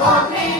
on me.